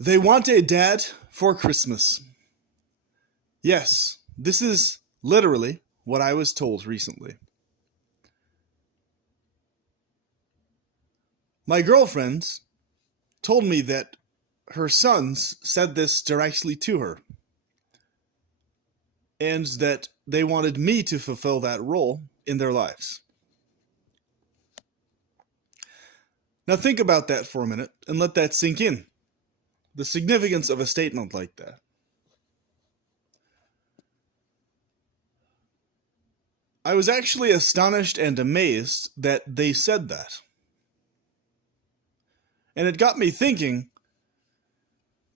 They want a dad for Christmas. Yes, this is literally what I was told recently. My girlfriend told me that her sons said this directly to her, and that they wanted me to fulfill that role in their lives. Now think about that for a minute and let that sink in. The significance of a statement like that. I was actually astonished and amazed that they said that. And it got me thinking,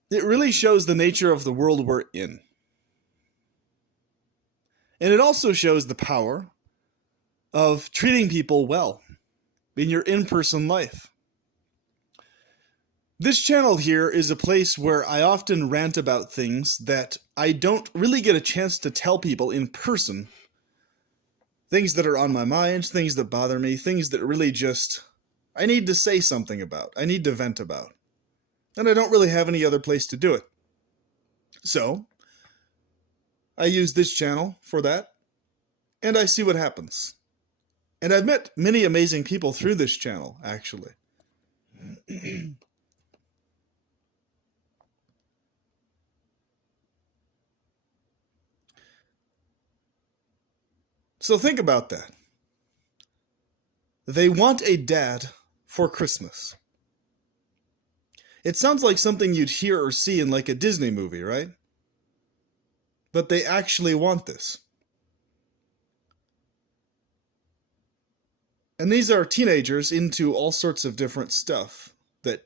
it really shows the nature of the world we're in. And it also shows the power of treating people well in your in-person life. This channel here is a place where I often rant about things that I don't really get a chance to tell people in person. Things that are on my mind, things that bother me, things that really just I need to say something about, I need to vent about. And I don't really have any other place to do it. So, I use this channel for that, and I see what happens. And I've met many amazing people through this channel, actually. So think about that. They want a dad for Christmas. It sounds like something you'd hear or see in like a Disney movie, right? But they actually want this. And these are teenagers into all sorts of different stuff that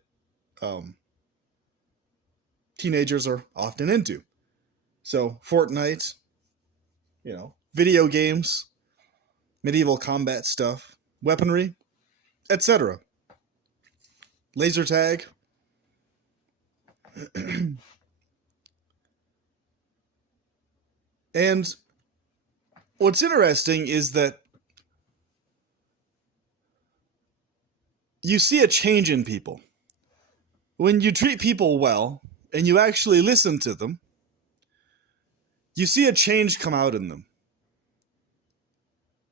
teenagers are often into. So Fortnite, video games, medieval combat stuff, weaponry, etc. Laser tag. And what's interesting is that you see a change in people. When you treat people well and you actually listen to them, you see a change come out in them.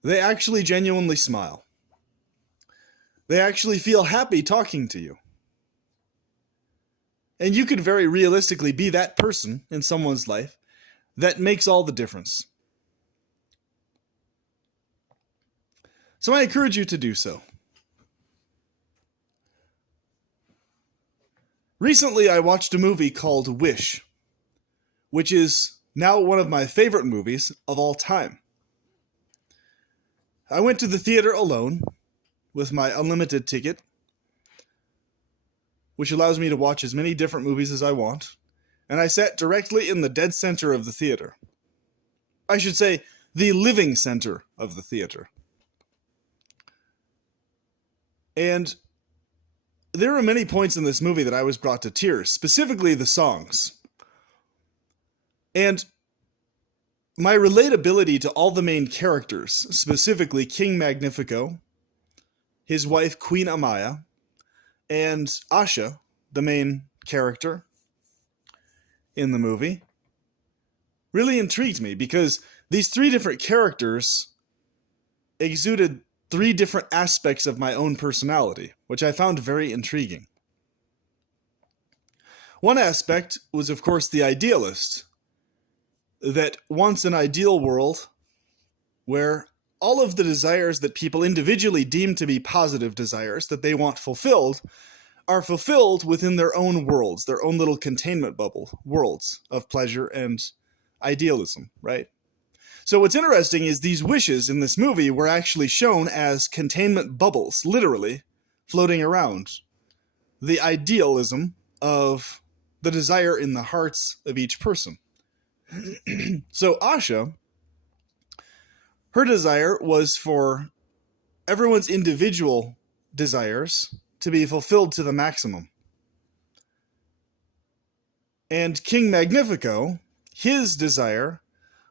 They actually genuinely smile. They actually feel happy talking to you. And you could very realistically be that person in someone's life that makes all the difference. So I encourage you to do so. Recently, I watched a movie called Wish, which is now one of my favorite movies of all time. I went to the theater alone with my unlimited ticket, which allows me to watch as many different movies as I want, and I sat directly in the dead center of the theater. I should say, the living center of the theater. And there are many points in this movie that I was brought to tears, specifically the songs. And my relatability to all the main characters, specifically King Magnifico, his wife Queen Amaya, and Asha, the main character in the movie, really intrigued me because these three different characters exuded three different aspects of my own personality, which I found very intriguing. One aspect was, of course, the idealist, that wants an ideal world where all of the desires that people individually deem to be positive desires that they want fulfilled are fulfilled within their own worlds, their own little containment bubble worlds of pleasure and idealism, right? So what's interesting is these wishes in this movie were actually shown as containment bubbles, literally, floating around. The idealism of the desire in the hearts of each person. So Asha, her desire was for everyone's individual desires to be fulfilled to the maximum. And King Magnifico, his desire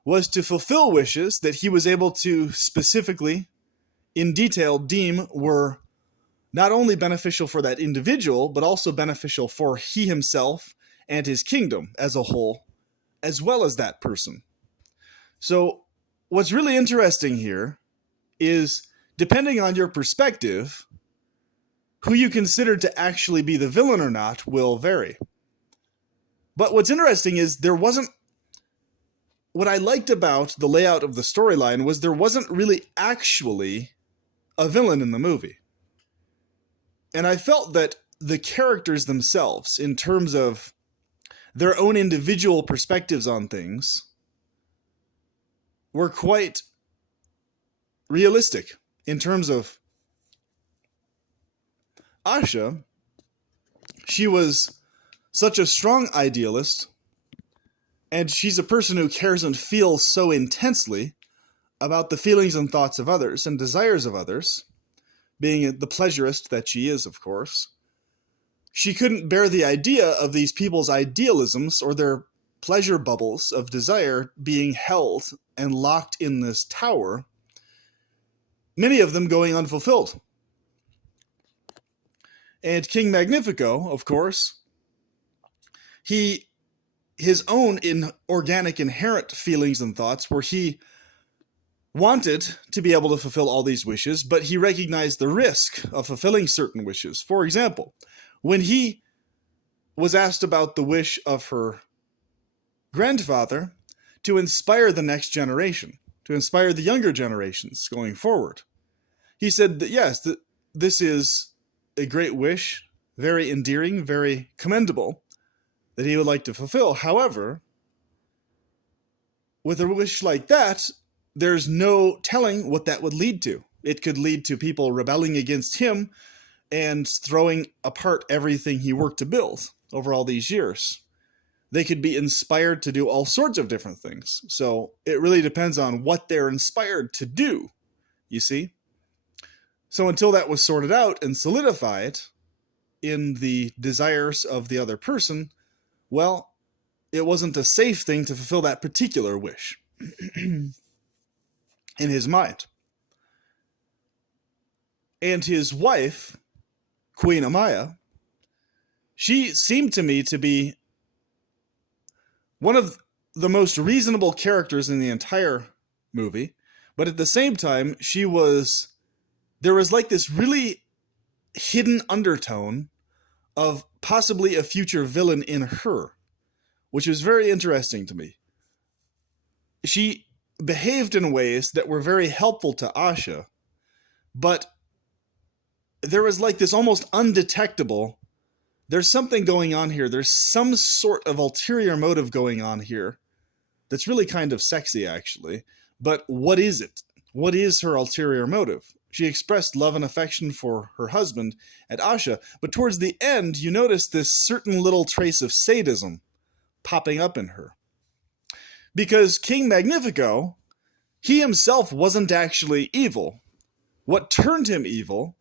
was to fulfill wishes that he was able to specifically, in detail, deem were not only beneficial for that individual, but also beneficial for he himself and his kingdom as a whole, as well as that person. So what's really interesting here is, depending on your perspective, who you consider to actually be the villain or not will vary. But what's interesting is what I liked about the layout of the storyline was there wasn't really actually a villain in the movie. And I felt that the characters themselves, in terms of their own individual perspectives on things, were quite realistic. In terms of Asha, she was such a strong idealist, and she's a person who cares and feels so intensely about the feelings and thoughts of others and desires of others, being the pleasurist that she is, of course. She couldn't bear the idea of these people's idealisms or their pleasure bubbles of desire being held and locked in this tower, many of them going unfulfilled. And King Magnifico, of course, his own organic inherent feelings and thoughts where he wanted to be able to fulfill all these wishes, but he recognized the risk of fulfilling certain wishes. For example, when he was asked about the wish of her grandfather to inspire the next generation, to inspire the younger generations going forward, he said that yes, this is a great wish, very endearing, very commendable, that he would like to fulfill. However, with a wish like that, there's no telling what that would lead to. It could lead to people rebelling against him and throwing apart everything he worked to build over all these years. They could be inspired to do all sorts of different things. So it really depends on what they're inspired to do, you see? So until that was sorted out and solidified in the desires of the other person, well, it wasn't a safe thing to fulfill that particular wish in his mind. And his wife, Queen Amaya, she seemed to me to be one of the most reasonable characters in the entire movie, but at the same time, there was like this really hidden undertone of possibly a future villain in her, which was very interesting to me. She behaved in ways that were very helpful to Asha, but there was like this almost undetectable, there's something going on here, there's some sort of ulterior motive going on here that's really kind of sexy, actually. But what is it? What is her ulterior motive? She expressed love and affection for her husband and Asha, but towards the end, you notice this certain little trace of sadism popping up in her. Because King Magnifico, he himself wasn't actually evil. What turned him evil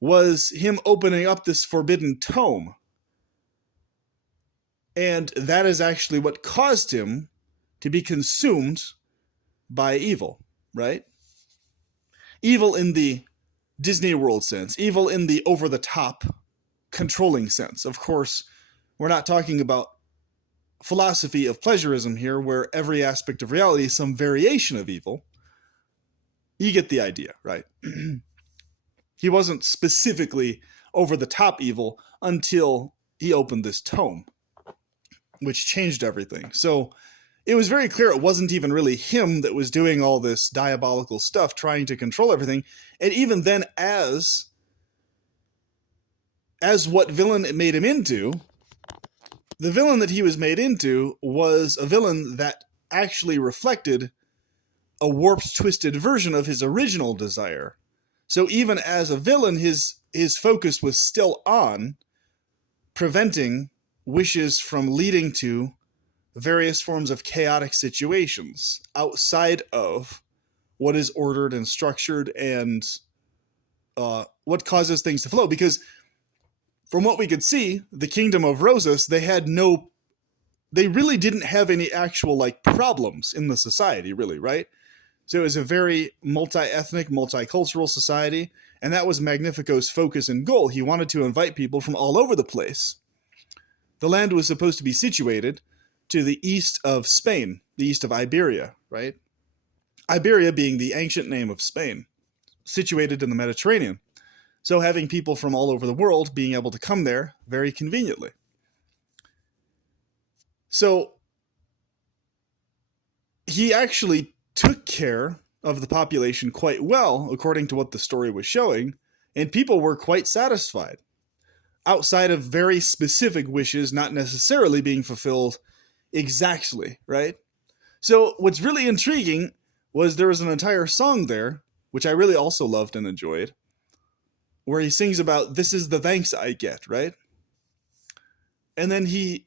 was him opening up this forbidden tome. And that is actually what caused him to be consumed by evil, right? Evil in the Disney World sense, evil in the over-the-top controlling sense. Of course, we're not talking about philosophy of pleasurism here, where every aspect of reality is some variation of evil. You get the idea, right? He wasn't specifically over-the-top evil until he opened this tome, which changed everything. So it was very clear it wasn't even really him that was doing all this diabolical stuff, trying to control everything. And even then, as what villain it made him into, the villain that he was made into was a villain that actually reflected a warped, twisted version of his original desire. So even as a villain, his focus was still on preventing wishes from leading to various forms of chaotic situations outside of what is ordered and structured and what causes things to flow. Because from what we could see, the Kingdom of Rosas, they really didn't have any actual problems in the society, really, right? So it was a very multi-ethnic, multicultural society, and that was Magnifico's focus and goal. He wanted to invite people from all over the place The land was supposed to be situated to the east of Spain, the east of Iberia, right? Iberia being the ancient name of Spain, situated in the Mediterranean. So having people from all over the world being able to come there very conveniently. So he actually took care of the population quite well, according to what the story was showing, and people were quite satisfied, outside of very specific wishes not necessarily being fulfilled exactly, right? So what's really intriguing was there was an entire song there, which I really also loved and enjoyed, where he sings about, "This is the thanks I get," right? And then he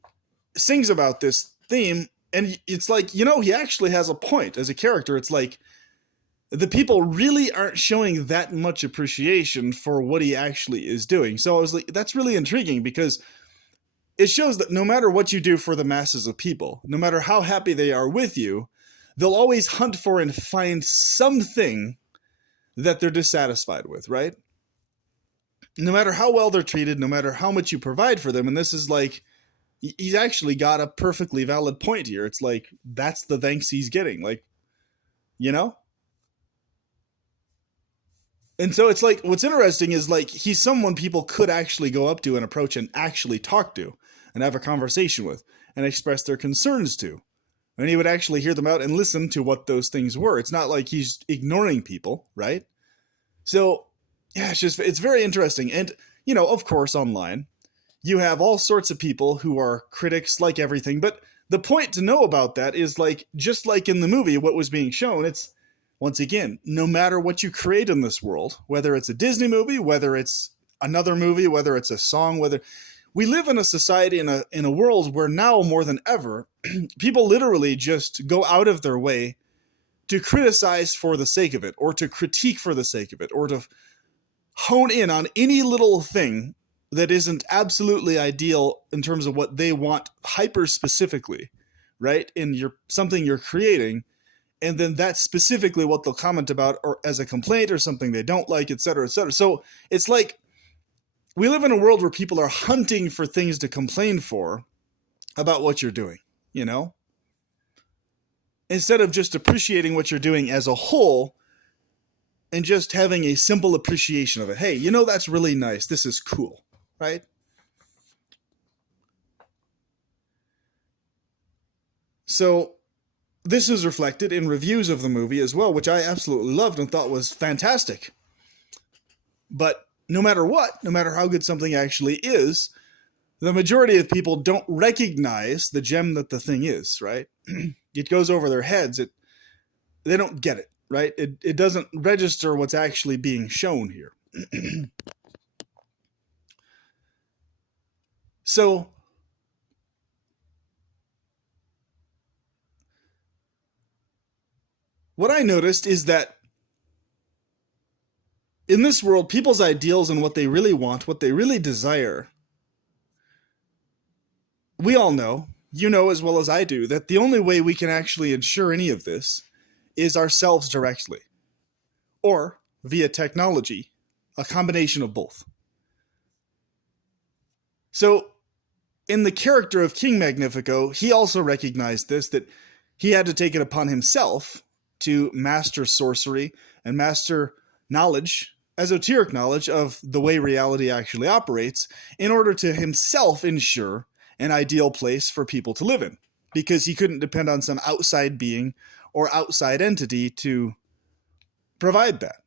sings about this theme, and it's like, he actually has a point as a character. It's like, the people really aren't showing that much appreciation for what he actually is doing. So I was like, that's really intriguing, because it shows that no matter what you do for the masses of people, no matter how happy they are with you, they'll always hunt for and find something that they're dissatisfied with, right? No matter how well they're treated, no matter how much you provide for them, and this is like, he's actually got a perfectly valid point here. It's like, that's the thanks he's getting, like, you know? And so it's like, what's interesting is, like, he's someone people could actually go up to and approach and actually talk to and have a conversation with and express their concerns to. And he would actually hear them out and listen to what those things were. It's not like he's ignoring people, right? So, yeah, it's very interesting. And, of course, online, you have all sorts of people who are critics like everything. But the point to know about that is, like, just like in the movie, what was being shown, it's, once again, no matter what you create in this world, whether it's a Disney movie, whether it's another movie, whether it's a song, whether we live in a society, in a world where now more than ever, people literally just go out of their way to criticize for the sake of it, or to critique for the sake of it, or to hone in on any little thing that isn't absolutely ideal in terms of what they want hyper specifically, right? In something you're creating. And then that's specifically what they'll comment about, or as a complaint or something they don't like, et cetera, et cetera. So it's like, we live in a world where people are hunting for things to complain for about what you're doing, instead of just appreciating what you're doing as a whole and just having a simple appreciation of it. Hey, that's really nice. This is cool, right? So this is reflected in reviews of the movie as well, which I absolutely loved and thought was fantastic. But no matter what, no matter how good something actually is, the majority of people don't recognize the gem that the thing is, right? It goes over their heads. They don't get it, right? It doesn't register what's actually being shown here. So what I noticed is that in this world, people's ideals and what they really want, what they really desire, we all know, as well as I do, that the only way we can actually ensure any of this is ourselves directly, or via technology, a combination of both. So, in the character of King Magnifico, he also recognized this, that he had to take it upon himself to master sorcery and master knowledge, esoteric knowledge of the way reality actually operates, in order to himself ensure an ideal place for people to live in, because he couldn't depend on some outside being or outside entity to provide that.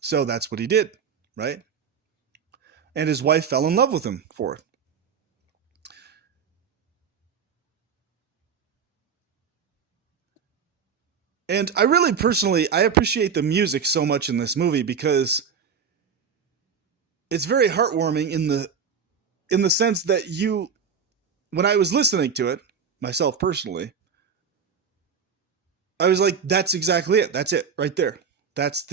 So that's what he did, right? And his wife fell in love with him for it. And I really personally, I appreciate the music so much in this movie, because it's very heartwarming in the sense that when I was listening to it, myself personally, I was like, that's exactly it. That's it right there. That's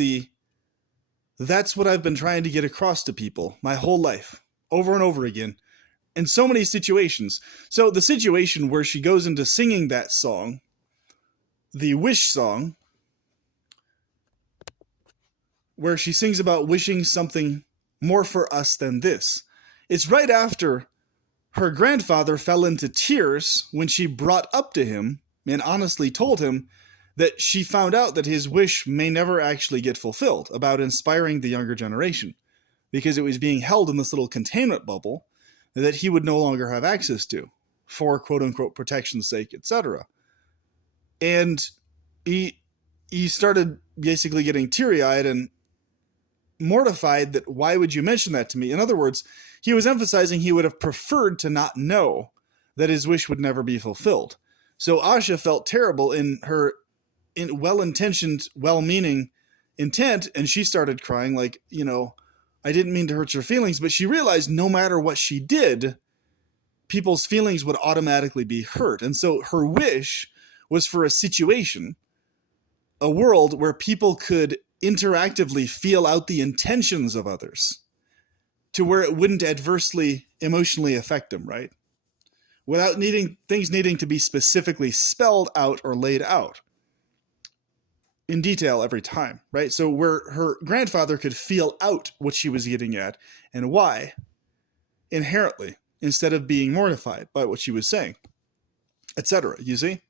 what I've been trying to get across to people my whole life, over and over again, in so many situations. So the situation where she goes into singing that song, the Wish song, where she sings about wishing something more for us than this, it's right after her grandfather fell into tears when she brought up to him and honestly told him that she found out that his wish may never actually get fulfilled about inspiring the younger generation, because it was being held in this little containment bubble that he would no longer have access to for quote-unquote protection's sake, etc. And he started basically getting teary-eyed and mortified that why would you mention that to me? In other words, he was emphasizing he would have preferred to not know that his wish would never be fulfilled. So Asha felt terrible in her well-intentioned, well-meaning intent, and she started crying like, I didn't mean to hurt your feelings, but she realized no matter what she did, people's feelings would automatically be hurt. And so her wish was for a situation, a world where people could interactively feel out the intentions of others to where it wouldn't adversely emotionally affect them, right? Without things needing to be specifically spelled out or laid out in detail every time, right? So where her grandfather could feel out what she was getting at and why inherently, instead of being mortified by what she was saying, etc. You see?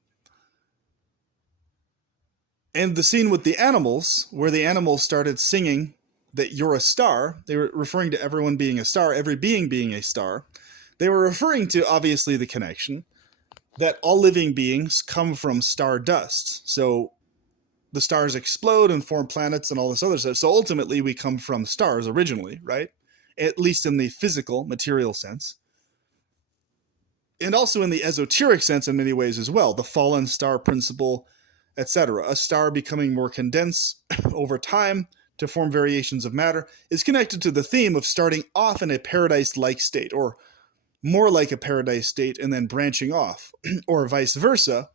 And the scene with the animals, where the animals started singing that you're a star, they were referring to everyone being a star, every being being a star. They were referring to, obviously, the connection that all living beings come from star dust. So the stars explode and form planets and all this other stuff. So ultimately, we come from stars originally, right? At least in the physical, material sense. And also in the esoteric sense in many ways as well. The fallen star principle, etc. A star becoming more condensed over time to form variations of matter is connected to the theme of starting off in a paradise-like state, or more like a paradise state, and then branching off, or vice versa,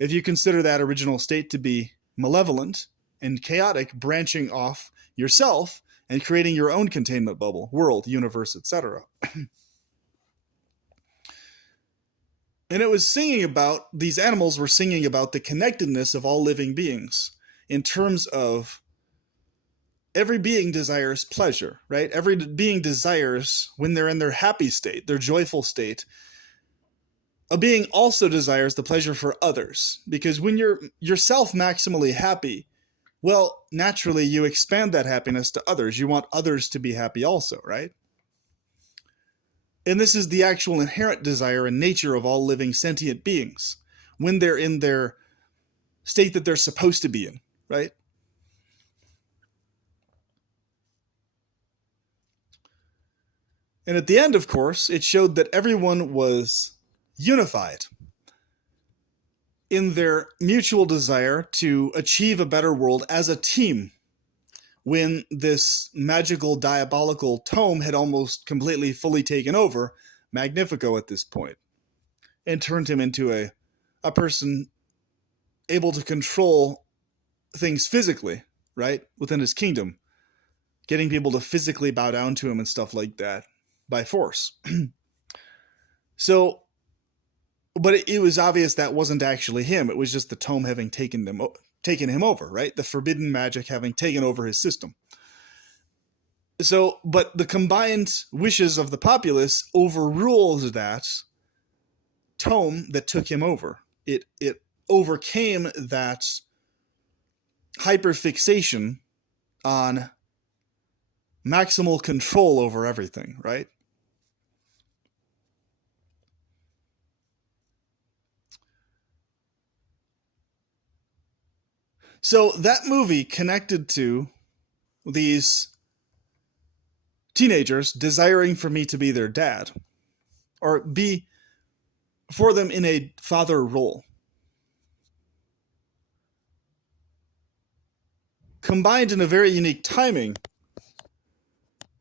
if you consider that original state to be malevolent and chaotic, branching off yourself and creating your own containment bubble, world, universe, etc. And it was singing about, these animals were singing about the connectedness of all living beings in terms of every being desires pleasure, right? Every being desires, when they're in their happy state, their joyful state, a being also desires the pleasure for others. Because when you're yourself maximally happy, well, naturally you expand that happiness to others. You want others to be happy also, right? And this is the actual inherent desire and nature of all living sentient beings when they're in their state that they're supposed to be in, right? And at the end, of course, it showed that everyone was unified in their mutual desire to achieve a better world as a team, when this magical, diabolical tome had almost completely, fully taken over Magnifico at this point and turned him into a person able to control things physically, right, within his kingdom, getting people to physically bow down to him and stuff like that by force. So, but it was obvious that wasn't actually him. It was just the tome having taken him over, right? The forbidden magic having taken over his system. So, but the combined wishes of the populace overrules that tome that took him over. It overcame that hyperfixation on maximal control over everything, right? So that movie connected to these teenagers desiring for me to be their dad, or be for them in a father role, combined in a very unique timing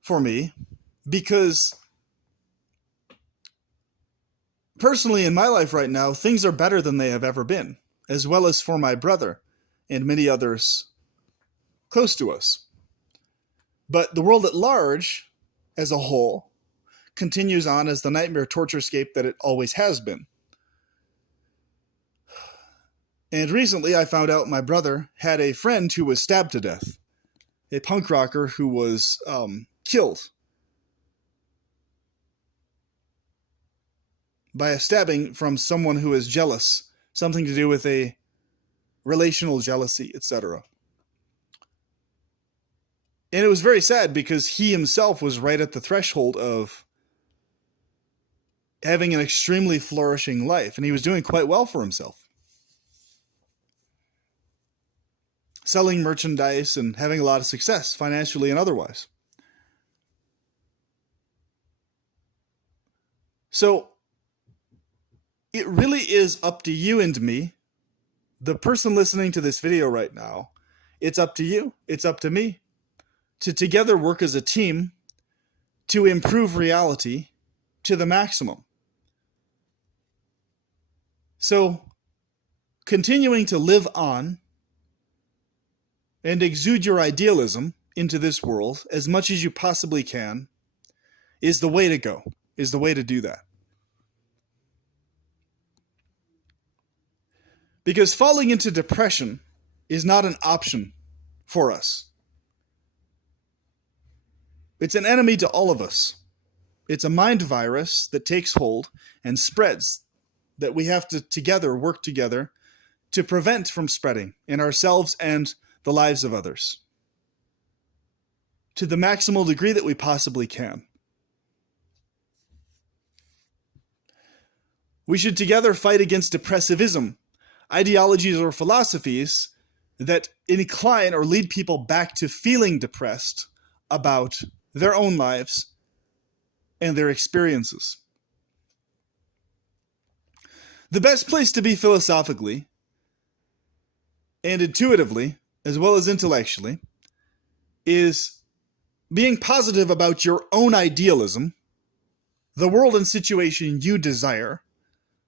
for me, because personally in my life right now, things are better than they have ever been, as well as for my brother and many others close to us. But the world at large, as a whole, continues on as the nightmare torturescape that it always has been. And recently I found out my brother had a friend who was stabbed to death. A punk rocker who was killed. by a stabbing from someone who is jealous, something to do with a relational jealousy, etc. And it was very sad because he himself was right at the threshold of having an extremely flourishing life, and he was doing quite well for himself. Selling merchandise and having a lot of success financially and otherwise. So it really is up to you and me, the person listening to this video right now. It's up to you, it's up to me, to together work as a team to improve reality to the maximum. So, continuing to live on and exude your idealism into this world as much as you possibly can is the way to go, is the way to do that. Because falling into depression is not an option for us. It's an enemy to all of us. It's a mind virus that takes hold and spreads, that we have to together work together to prevent from spreading in ourselves and the lives of others to the maximal degree that we possibly can. We should together fight against depressivism, ideologies or philosophies that incline or lead people back to feeling depressed about their own lives and their experiences. The best place to be philosophically and intuitively, as well as intellectually, is being positive about your own idealism, the world and situation you desire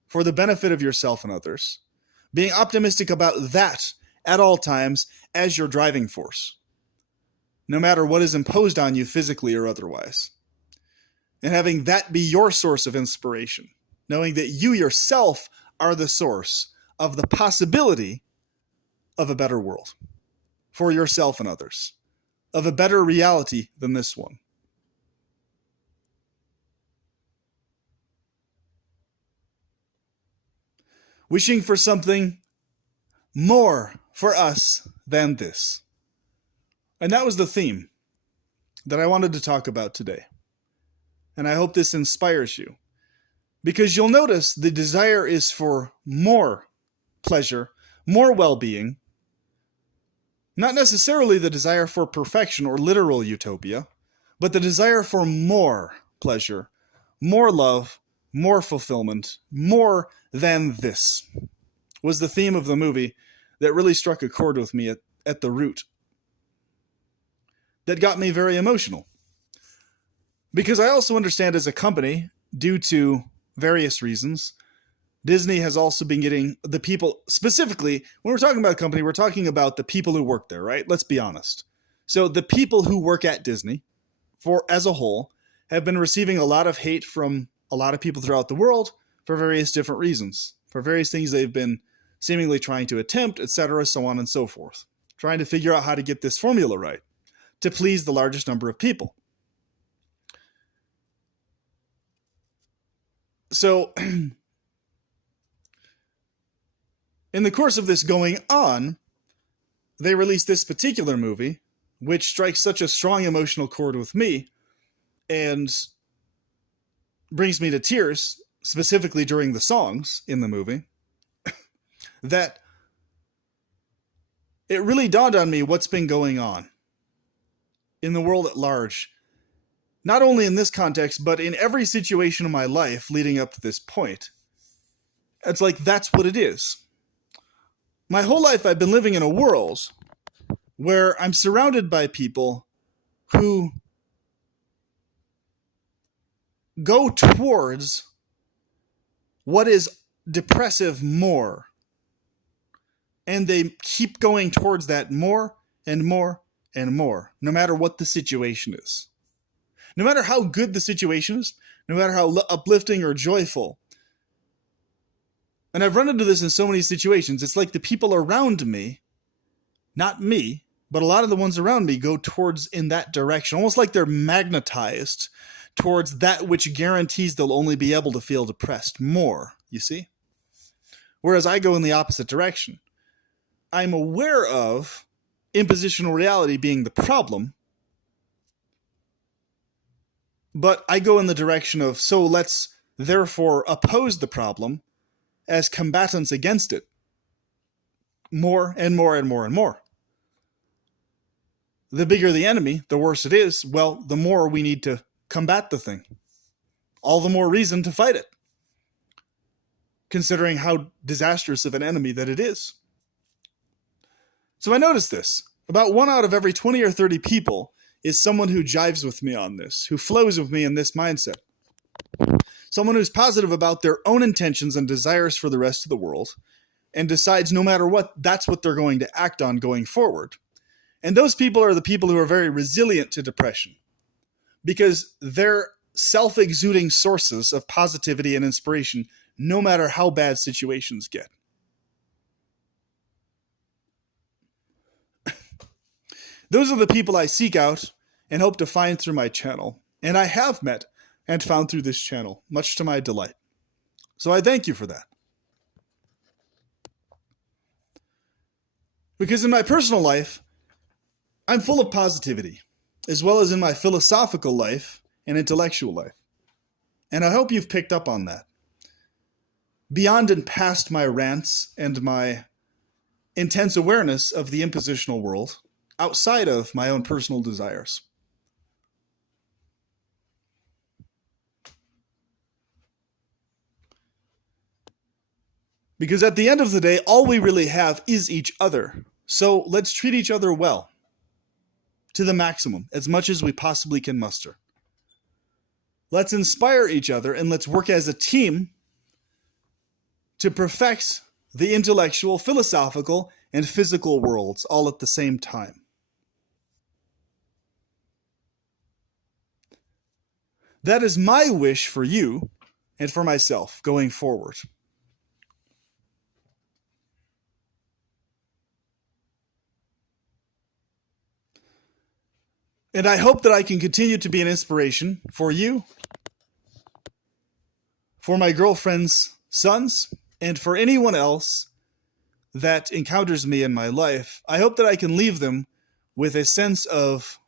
for the benefit of yourself and others, being optimistic about that at all times as your driving force, no matter what is imposed on you physically or otherwise, and having that be your source of inspiration, knowing that you yourself are the source of the possibility of a better world for yourself and others, of a better reality than this one. Wishing for something more for us than this. And that was the theme that I wanted to talk about today. And I hope this inspires you. Because you'll notice the desire is for more pleasure, more well-being, not necessarily the desire for perfection or literal utopia, but the desire for more pleasure, more love, more fulfillment, more than this was the theme of the movie that really struck a chord with me at the root. That got me very emotional. Because I also understand as a company, due to various reasons, Disney has also been getting the people, specifically, when we're talking about a company, we're talking about the people who work there, right? Let's be honest. So the people who work at Disney, as a whole, have been receiving a lot of hate from a lot of people throughout the world for various different reasons, for various things they've been seemingly trying to attempt, etc., so on and so forth, trying to figure out how to get this formula right to please the largest number of people. So, in the course of this going on, they released this particular movie, which strikes such a strong emotional chord with me and brings me to tears, specifically during the songs in the movie, that it really dawned on me what's been going on in the world at large, not only in this context, but in every situation of my life leading up to this point. It's like, that's what it is. My whole life I've been living in a world where I'm surrounded by people who go towards what is depressive more. And they keep going towards that more and more and more, no matter what the situation is. No matter how good the situation is, no matter how uplifting or joyful. And I've run into this in so many situations. It's like the people around me, not me, but a lot of the ones around me go towards in that direction, almost like they're magnetized towards that which guarantees they'll only be able to feel depressed more, you see? Whereas I go in the opposite direction. I'm aware of impositional reality being the problem, but I go in the direction of, so let's therefore oppose the problem as combatants against it more and more and more and more. The bigger the enemy, the worse it is, well, the more we need to combat the thing. All the more reason to fight it, considering how disastrous of an enemy that it is. So I noticed this. About 1 out of every 20 or 30 people is someone who jives with me on this, who flows with me in this mindset. Someone who's positive about their own intentions and desires for the rest of the world, and decides no matter what, that's what they're going to act on going forward. And those people are the people who are very resilient to depression, because they're self-exuding sources of positivity and inspiration no matter how bad situations get. Those are the people I seek out and hope to find through my channel, and I have met and found through this channel, much to my delight. So I thank you for that. Because in my personal life, I'm full of positivity, as well as in my philosophical life and intellectual life. And I hope you've picked up on that. Beyond and past my rants and my intense awareness of the impositional world, outside of my own personal desires. Because at the end of the day, all we really have is each other. So let's treat each other well, to the maximum, as much as we possibly can muster. Let's inspire each other, and let's work as a team to perfect the intellectual, philosophical, and physical worlds all at the same time. That is my wish for you and for myself going forward. And I hope that I can continue to be an inspiration for you, for my girlfriend's sons, and for anyone else that encounters me in my life. I hope that I can leave them with a sense of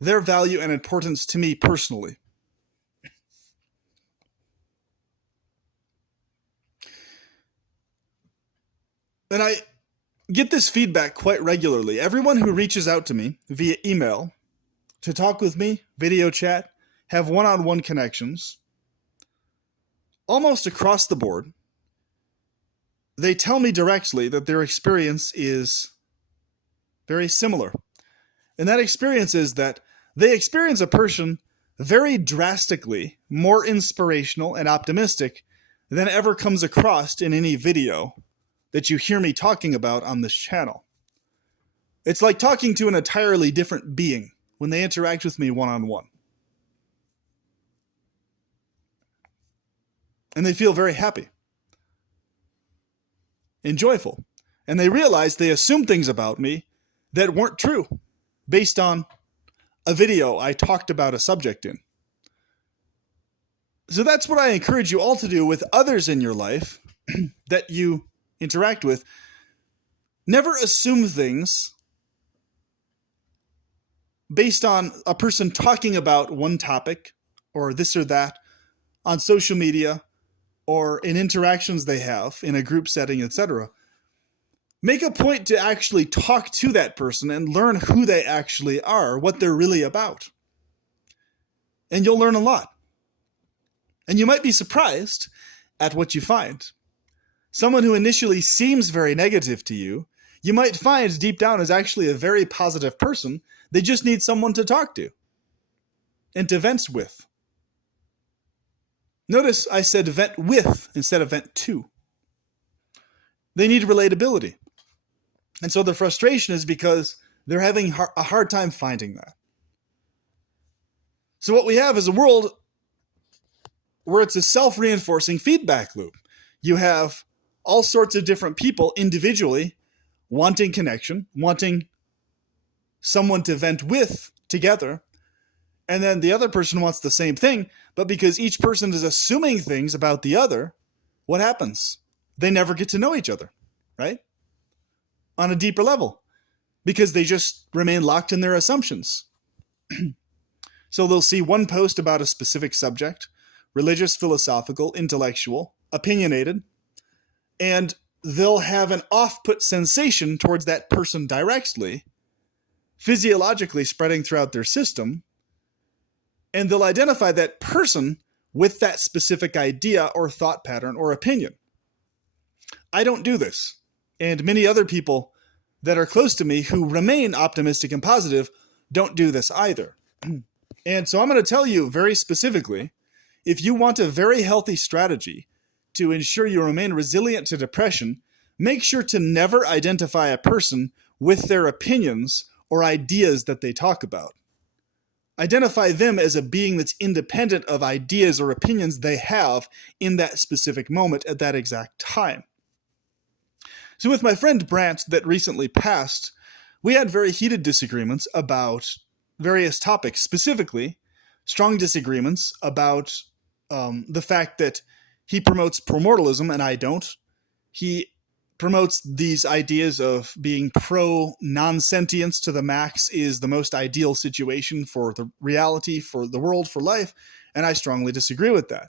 their value and importance to me personally. And I get this feedback quite regularly. Everyone who reaches out to me via email to talk with me, video chat, have one-on-one connections, almost across the board, they tell me directly that their experience is very similar. And that experience is that they experience a person very drastically more inspirational and optimistic than ever comes across in any video that you hear me talking about on this channel. It's like talking to an entirely different being when they interact with me one-on-one. And they feel very happy and joyful. And they realize they assume things about me that weren't true based on a video I talked about a subject in. So that's what I encourage you all to do with others in your life that you interact with. Never assume things based on a person talking about one topic or this or that on social media or in interactions they have in a group setting, etc. Make a point to actually talk to that person and learn who they actually are, what they're really about. And you'll learn a lot. And you might be surprised at what you find. Someone who initially seems very negative to you, you might find deep down is actually a very positive person. They just need someone to talk to and to vent with. Notice I said vent with instead of vent to. They need relatability. And so the frustration is because they're having a hard time finding that. So what we have is a world where it's a self-reinforcing feedback loop. You have all sorts of different people individually wanting connection, wanting someone to vent with together, And then the other person wants the same thing, but because each person is assuming things about the other, what happens? They never get to know each other, right? On a deeper level, because they just remain locked in their assumptions. So they'll see one post about a specific subject, religious, philosophical, intellectual, opinionated, and they'll have an off-put sensation towards that person directly, physiologically spreading throughout their system, and they'll identify that person with that specific idea or thought pattern or opinion. I don't do this, and many other people that are close to me who remain optimistic and positive don't do this either. And so I'm going to tell you very specifically, if you want a very healthy strategy to ensure you remain resilient to depression, make sure to never identify a person with their opinions or ideas that they talk about. Identify them as a being that's independent of ideas or opinions they have in that specific moment at that exact time. So with my friend Brant that recently passed, we had very heated disagreements about various topics, specifically strong disagreements about the fact that he promotes promortalism and I don't. He promotes these ideas of being pro-non-sentience to the max is the most ideal situation for the reality, for the world, for life, and I strongly disagree with that.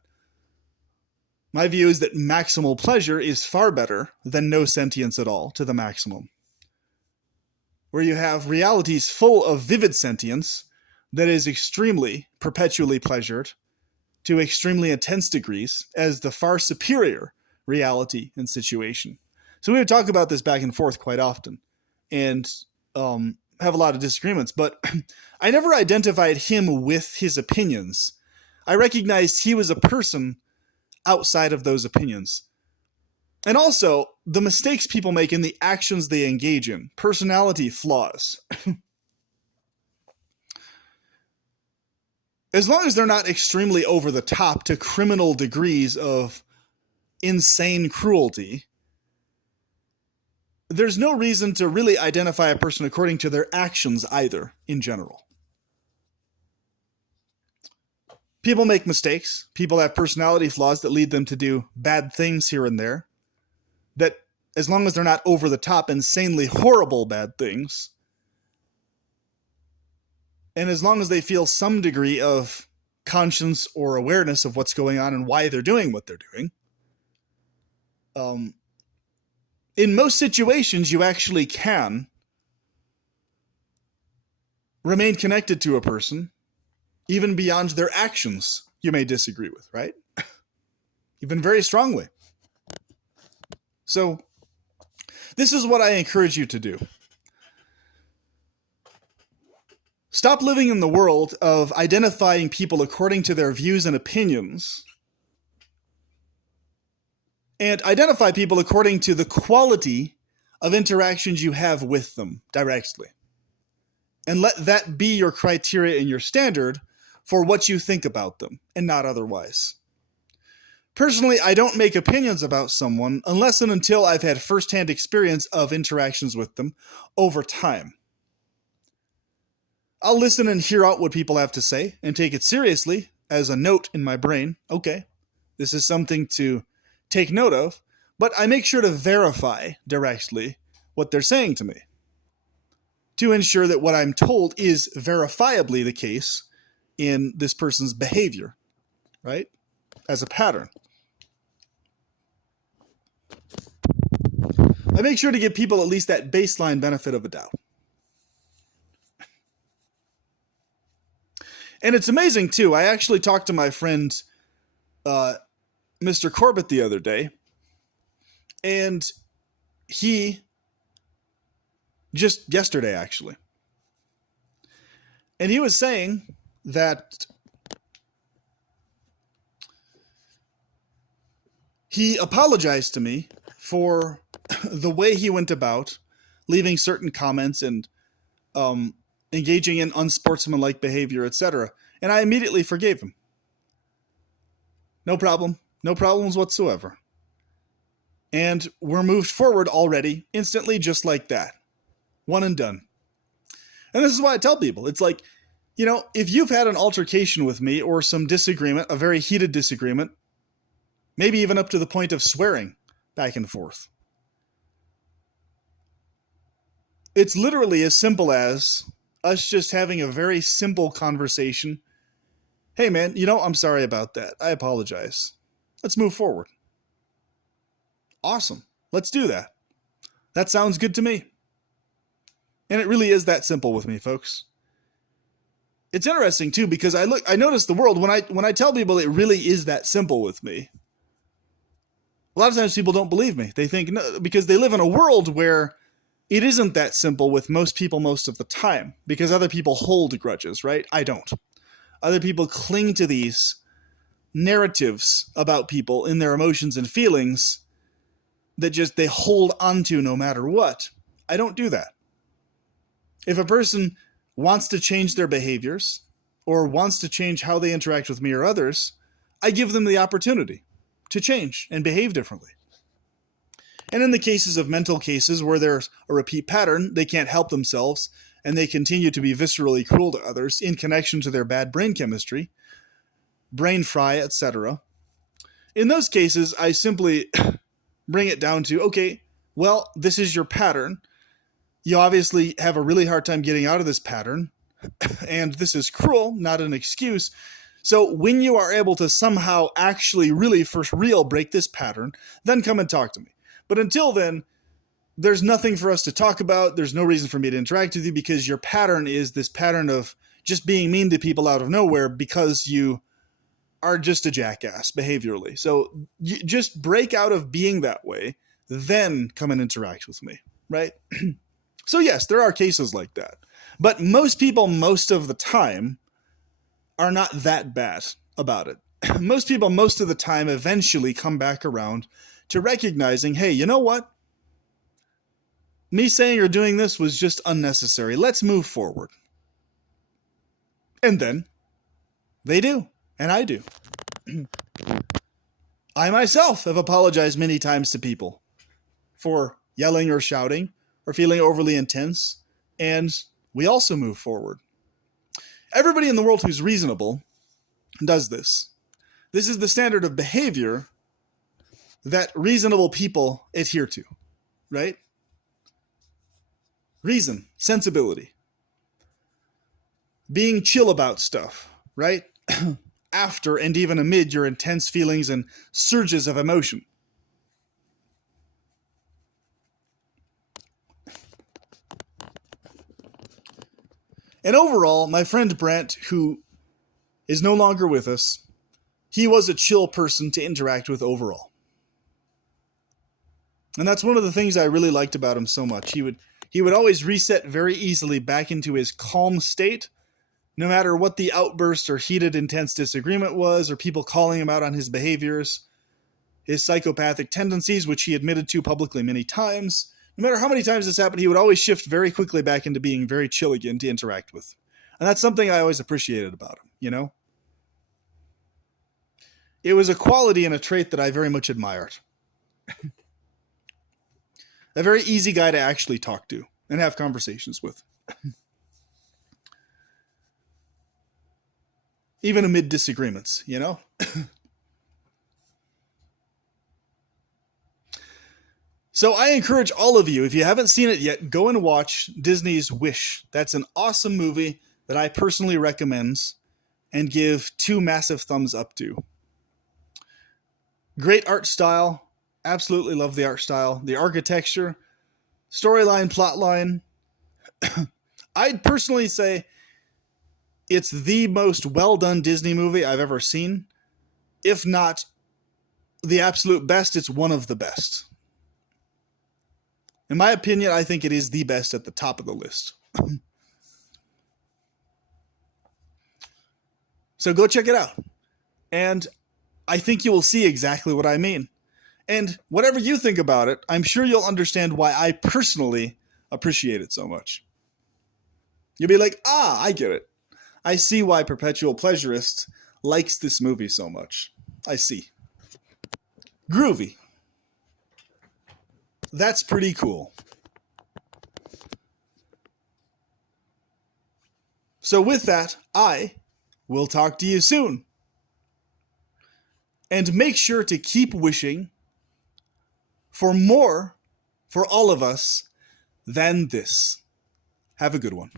My view is that maximal pleasure is far better than no sentience at all to the maximum. Where you have realities full of vivid sentience that is extremely, perpetually pleasured to extremely intense degrees as the far superior reality and situation. So we would talk about this back and forth quite often and have a lot of disagreements, but I never identified him with his opinions. I recognized he was a person outside of those opinions. And also, the mistakes people make in the actions they engage in, personality flaws. As long as they're not extremely over the top to criminal degrees of insane cruelty, there's no reason to really identify a person according to their actions either, in general. People make mistakes. People have personality flaws that lead them to do bad things here and there. That, as long as they're not over the top, insanely horrible bad things, and as long as they feel some degree of conscience or awareness of what's going on and why they're doing what they're doing, in most situations you actually can remain connected to a person even beyond their actions you may disagree with, right? Even very strongly. So, this is what I encourage you to do. Stop living in the world of identifying people according to their views and opinions, and identify people according to the quality of interactions you have with them directly. And let that be your criteria and your standard for what you think about them, and not otherwise. Personally, I don't make opinions about someone unless and until I've had firsthand experience of interactions with them over time. I'll listen and hear out what people have to say and take it seriously as a note in my brain. Okay, this is something to take note of, but I make sure to verify directly what they're saying to me to ensure that what I'm told is verifiably the case in this person's behavior, right? As a pattern. I make sure to give people at least that baseline benefit of a doubt. And it's amazing, too. I actually talked to my friend, Mr. Corbett, the other day. And he, just yesterday, actually. And he was saying that he apologized to me for the way he went about leaving certain comments and engaging in unsportsmanlike behavior, etc. And I immediately forgave him. No problem. No problems whatsoever. And we're moved forward already, instantly, just like that. One and done. And this is why I tell people, it's like, If you've had an altercation with me or some disagreement, a very heated disagreement, maybe even up to the point of swearing back and forth, it's literally as simple as us just having a very simple conversation. Hey man, I'm sorry about that. I apologize. Let's move forward. Awesome. Let's do that. That sounds good to me. And it really is that simple with me, folks. It's interesting too, because I notice the world when I tell people it really is that simple with me. A lot of times people don't believe me. They think no, because they live in a world where it isn't that simple with most people most of the time, because other people hold grudges, right? I don't. Other people cling to these narratives about people in their emotions and feelings that just they hold onto no matter what. I don't do that. If a person wants to change their behaviors or wants to change how they interact with me or others, I give them the opportunity to change and behave differently. And in the cases of mental cases where there's a repeat pattern, they can't help themselves and they continue to be viscerally cruel to others in connection to their bad brain chemistry, brain fry, etc. In those cases, I simply bring it down to, okay, well, this is your pattern. You obviously have a really hard time getting out of this pattern, and this is cruel, not an excuse. So when you are able to somehow actually really for real break this pattern, then come and talk to me. But until then, there's nothing for us to talk about. There's no reason for me to interact with you because your pattern is this pattern of just being mean to people out of nowhere because you are just a jackass behaviorally. So you just break out of being that way, then come and interact with me, right? So yes, there are cases like that. But most people, most of the time, are not that bad about it. Most people, most of the time, eventually come back around to recognizing, hey, you know what? Me saying or doing this was just unnecessary. Let's move forward. And then they do, and I do. I myself have apologized many times to people for yelling or shouting or feeling overly intense, and we also move forward. Everybody in the world who's reasonable does this. This is the standard of behavior that reasonable people adhere to, right? Reason, sensibility, being chill about stuff, right? After and even amid your intense feelings and surges of emotion. And overall, my friend Brent, who is no longer with us, he was a chill person to interact with overall. And that's one of the things I really liked about him so much. He would always reset very easily back into his calm state, no matter what the outburst or heated, intense disagreement was, or people calling him out on his behaviors, his psychopathic tendencies, which he admitted to publicly many times. No matter how many times this happened, he would always shift very quickly back into being very chill again to interact with. And that's something I always appreciated about him, you know? It was a quality and a trait that I very much admired. A very easy guy to actually talk to and have conversations with. Even amid disagreements, you know? So I encourage all of you, if you haven't seen it yet, go and watch Disney's Wish. That's an awesome movie that I personally recommend and give 2 massive thumbs up to. Great art style. Absolutely love the art style. The architecture, storyline, plotline. I'd personally say it's the most well-done Disney movie I've ever seen. If not the absolute best, it's one of the best. In my opinion, I think it is the best at the top of the list. So go check it out. And I think you will see exactly what I mean. And whatever you think about it, I'm sure you'll understand why I personally appreciate it so much. You'll be like, I get it. I see why Perpetual Pleasurist likes this movie so much. I see. Groovy. That's pretty cool. So with that, I will talk to you soon. And make sure to keep wishing for more for all of us than this. Have a good one.